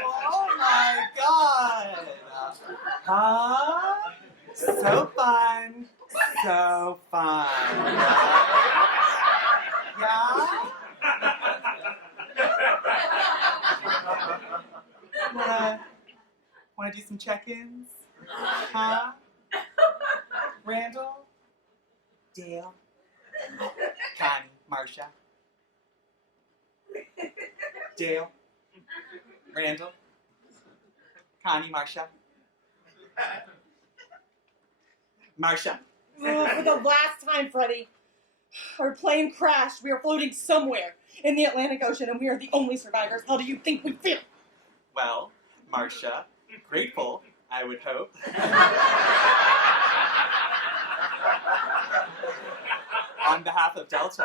Oh my God! Huh? So fun. So fun. Yeah? Wanna do some check-ins? Huh? Randall? Dale? Connie? Marcia? Dale? Randall? Connie? Marcia? Marcia? For the last time, Freddie. Our plane crashed. We are floating somewhere in the Atlantic Ocean, and we are the only survivors. How do you think we feel? Well, Marcia, grateful, I would hope. On behalf of Delta,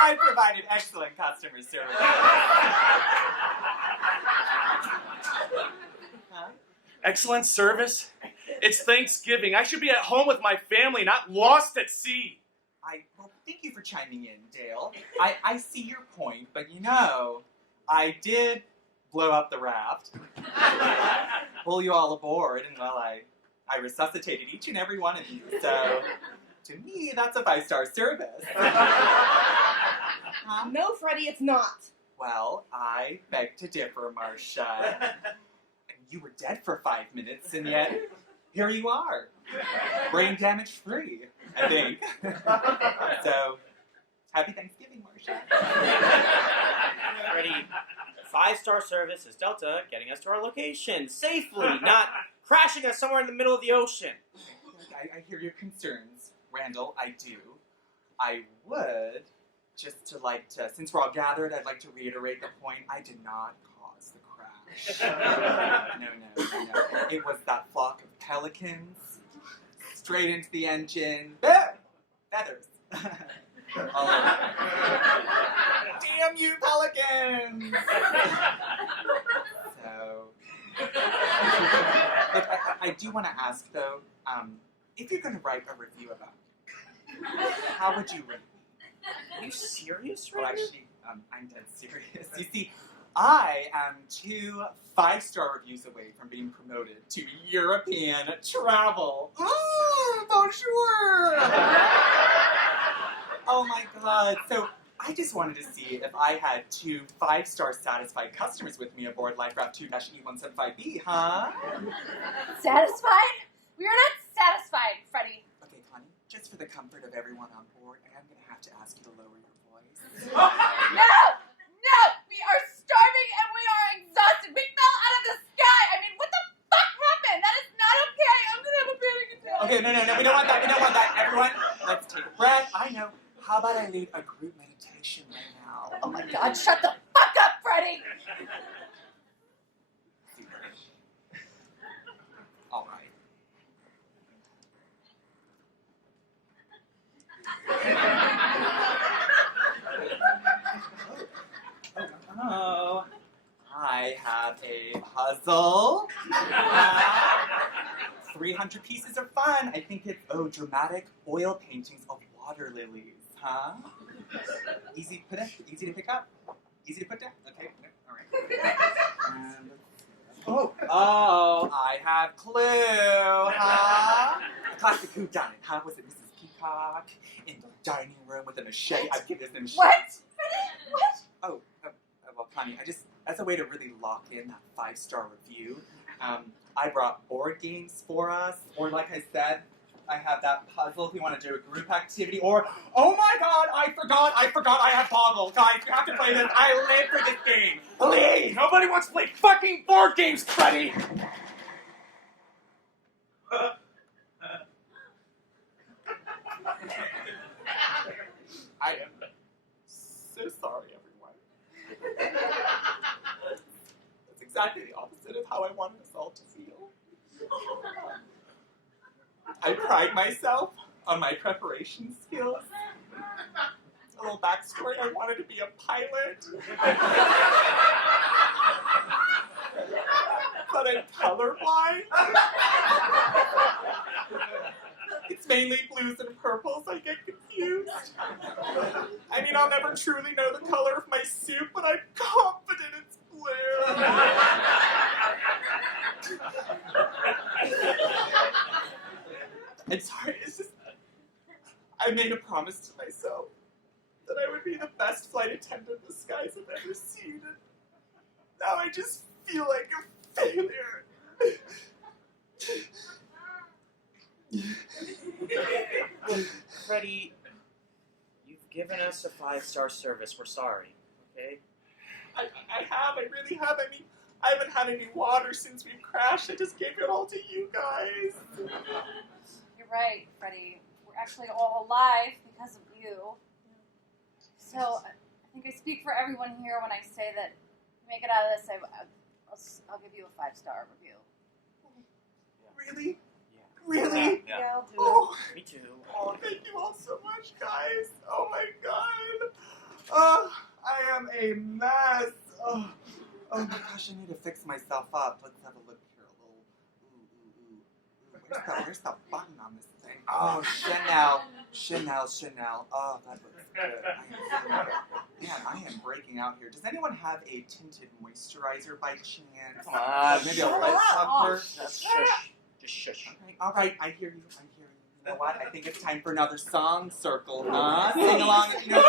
I provided excellent customer service. Huh? Excellent service? It's Thanksgiving. I should be at home with my family, not lost at sea. Well, thank you for chiming in, Dale. I see your point, but you know, I did blow up the raft, pull you all aboard, and well, I resuscitated each and every one of you, so to me, that's a 5-star service. No, Freddie, it's not. Well, I beg to differ, Marcia. You were dead for 5 minutes, and yet, here you are. Brain damage free, I think. So, happy Thanksgiving, Marcia. Freddie, 5-star service is Delta getting us to our location safely, not crashing us somewhere in the middle of the ocean. I hear your concerns, Randall. I do. I would, just to since we're all gathered, I'd like to reiterate the point. I did not cause the crash. No. It was that flock of pelicans, straight into the engine. Feathers. All over. Damn you, pelicans! So, look, I do want to ask, though, if you're going to write a review about me, how would you rate me? Are you serious, Well, right? actually, I'm dead serious. You see, I am 2 5-star reviews away from being promoted to European travel. Bonjour! Oh my God. So I just wanted to see if I had 2 5-star satisfied customers with me aboard Life Raft 2-E175B, huh? Satisfied? We are not satisfied, Freddie. Okay, Connie, just for the comfort of everyone on board, I am going to have to ask you to lower your voice. No! We are starving and we are exhausted. We fell out of the sky. I mean, what the fuck happened? That is not okay. I'm going to have a panic attack. Okay, no, we don't want that. Everyone, let's take a breath. I know. How about I lead a group meditation right now? Oh my God, shut the fuck up, Freddie. All right. Oh, I have a puzzle. 300 pieces of fun. I think it's, dramatic oil paintings of water lilies, huh? Easy to pick up? Easy to put down? Okay, all right. Oh, I have clue, huh? A classic whodunit, huh? Was it Mrs. Peacock in the dining room with a machete? I'd give this a machete. What? Freddie, what? Well, Connie, as a way to really lock in that 5-star review, I brought board games for us, or like I said, I have that puzzle if you want to do a group activity, or, oh my God, I forgot I have Boggle. Guys, we have to play this. I live for this game. Please! Nobody wants to play fucking board games, Freddie! I am so sorry, everyone. That's exactly the opposite of how I wanted us all to feel. I pride myself on my preparation skills. A little backstory, I wanted to be a pilot. But I'm colorblind. It's mainly blues and purples I get confused confused. I mean, I'll never truly know the color of my soup, but I'm confident it's blue. I'm sorry, it's just... I made a promise to myself that I would be the best flight attendant the skies have ever seen, and now I just feel like a failure. Freddie, you've given us a 5-star service. We're sorry, okay? I have, I really have. I mean, I haven't had any water since we've crashed. I just gave it all to you guys. You're right, Freddie. We're actually all alive because of you. So, I think I speak for everyone here when I say that to make it out of this, I'll give you a 5-star review. Really? Yeah. Really? Yeah. Yeah, I'll do it. Oh, Me too. oh, thank you all so much, guys. Oh my god. I am a mess. Oh my gosh, I need to fix myself up. Let's have a look here. A little. Ooh. Where's the button on this thing? Oh, Chanel. Oh, that looks good. Man, I am breaking out here. Does anyone have a tinted moisturizer by chance? Come on. Maybe a lip plumper? Just shush. All right, I hear you. You know what? I think it's time for another song circle, huh? Sing along if you know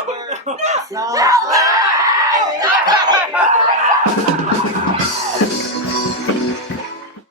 the words. No!